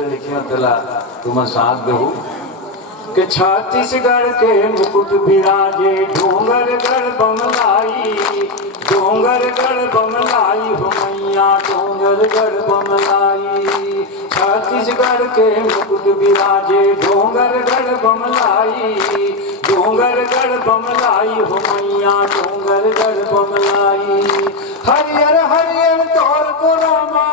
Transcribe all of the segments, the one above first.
कैसे लिखे तेला तुम साथ देहू के छत्तीसगढ़ के मुकुट विराजे डोंगरगढ़ बमलाई, डोंगरगढ़ बमलाई हो मैया डोंगरगढ़ बमलाई। छत्तीसगढ़ के मुकुट विराजे डोंगरगढ़ बमलाई, डोंगरगढ़ बमलाई हो मैया डोंगरगढ़ बमलाई। हरियर हरियर तोर को रामा,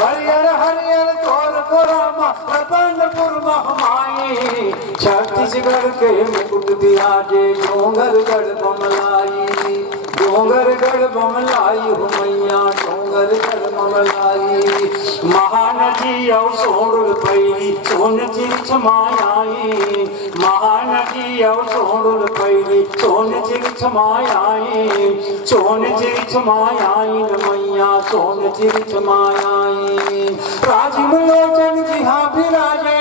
हरियर हरियर तोर को रामा रतनपुर महमाई। छत्तीसगढ़ के मुकुट विराजे डोंगरगढ़ बमलाई, डोंगरगढ़ बमलाई हो मैया डोंगरगढ़ बमलाई। महानदी और सोंडुल पैरी सोन चिरिच मायाई, महानदी और सोंडुल पैरी सोन चिरिच मायाई, सोन चिरिच मायाई मैया सोन चिरिच मायाई। राजीव लोचन जी हाँ विराजे,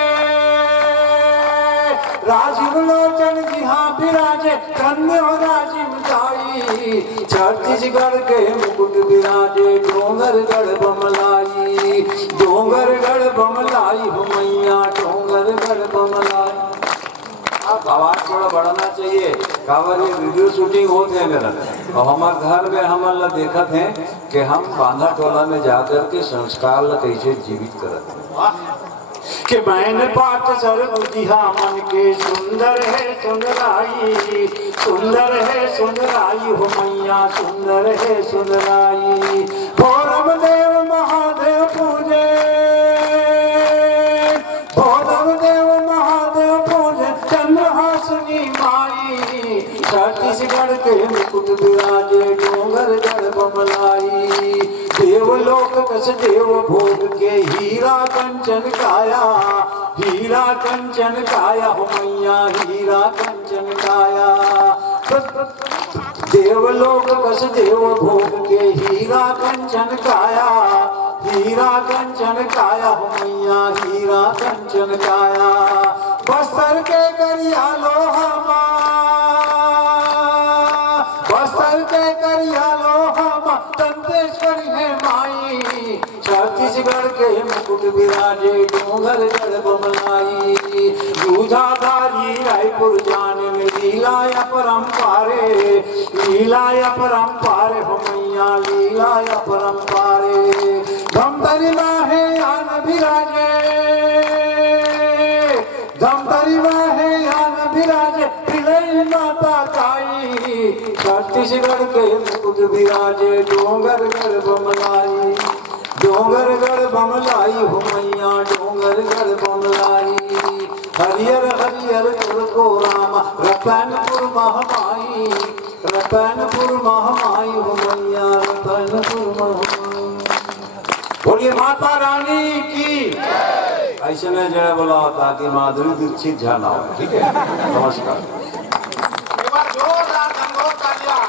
राजीव लोचन जी हाँ विराजे धन्य हो राजीव जाई। छत्तीसगढ़ के मुकुट विराजे डोंगरगढ़ बमलाई, डोंगरगढ़ बमलाई हो मैया डोंगरगढ़ बमलाई। आप आवाज थोड़ा बढ़ाना चाहिए, कावर ये वीडियो शूटिंग होते हैं मेरा और हमारे घर में हमारा देखत हैं कि हम बांधा टोला में जाकर के संस्कार ला कैसे जीवित करते हैं। कि मैंने पाठ सर बुझिया मन के सुंदर है सुंदराई, सुंदर है सुंदराई हो मैया सुंदर है सुंदराई। भोरम देव महादेव पूजे, भोरम देव महादेव पूजे चंद्रहासनी माई। छत्तीसगढ़ के मुकुट विराजे डोंगरगढ़ बमलाई। देवलोक कस देव भोग के हीरा कंचन काया, हीरा कंचन काया हो मैया हीरा कंचन काया। देवलोक कस देव भोग के हीरा कंचन काया, हीरा कंचन काया हो मैया हीरा कंचन काया। बस्तर के करिया लोहामा, बस्तर के करिया लोहामा दंतेश्वरी है माई। छत्तीसगढ़ के मुकुट विराजे डोंगरगढ़ बमलाई। दूधाधारी रायपुर जाने में लीलाया परम्पारे, लीलाया परम्पारे हो मैया लीलाया परम्पारे। धमतरी माहे यान विराजे, धमतरी माहे यान विराजे पिलई माता काई। छत्तीसगढ़ के मुकुट विराजे डोंगरगढ़ बमलाई, डोंगरगढ़ बमलाई हो मैया डोंगरगढ़ बमलाई। हरियर हरियर तुर को रामा रतनपुर महमाई, रतनपुर महमाई हो मैया रतनपुर महमाई। बोलिए माता रानी की। ऐसे में जय बोला ताकि माधुरी दीक्षित जाना हो। ठीक है, नमस्कार। जोरदार धन्यवाद।